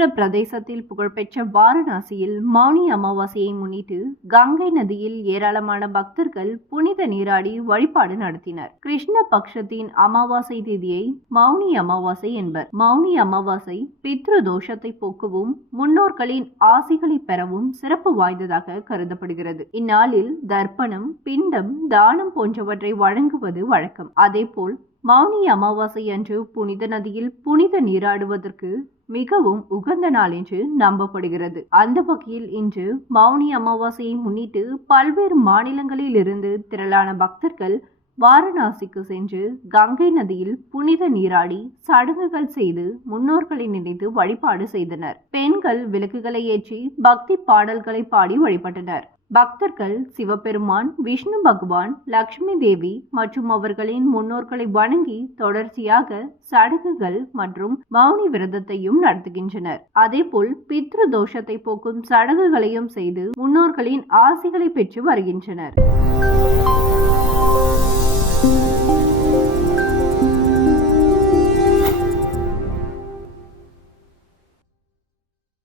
உத்தரப்பிரதேசத்தில் புகழ்பெற்ற வாரணாசியில் மௌனி அமாவாசையை முன்னிட்டு கங்கை நதியில் ஏராளமான பக்தர்கள் புனித நீராடி வழிபாடு நடத்தினர். கிருஷ்ண பக்ஷத்தின் அமாவாசை திதியை மௌனி அமாவாசை என்பர். மௌனி அமாவாசை பித்ரு தோஷத்தை போக்கவும் முன்னோர்களின் ஆசைகளை பெறவும் சிறப்பு வாய்ந்ததாக கருதப்படுகிறது. இந்நாளில் தர்ப்பணம் பிண்டம் தானம் போன்றவற்றை வழங்குவது வழக்கம். அதேபோல் மௌனி அமாவாசை அன்று புனித நதியில் புனித நீராடுவதற்கு மிகவும் உகந்த நாள் என்று நம்பப்படுகிறது. அந்த வகையில் இன்று மௌனி அமாவாசையை முன்னிட்டு பல்வேறு மாநிலங்களில் இருந்து திரளான பக்தர்கள் வாரணாசிக்கு சென்று கங்கை நதியில் புனித நீராடி சடங்குகள் செய்து முன்னோர்களை நினைத்து வழிபாடு செய்தனர். பெண்கள் விளக்குகளை ஏற்றி பக்தி பாடல்களை பாடி வழிபட்டனர். பக்தர்கள் சிவபெருமான் விஷ்ணு பகவான் லக்ஷ்மி தேவி மற்றும் அவர்களின் முன்னோர்களை வணங்கி தொடர்ச்சியாக சடங்குகள் மற்றும் மௌனி விரதத்தையும் நடத்துகின்றனர். அதேபோல் பித்ரு தோஷத்தை போக்கும் சடங்குகளையும் செய்து முன்னோர்களின் ஆசைகளை பெற்று வருகின்றனர்.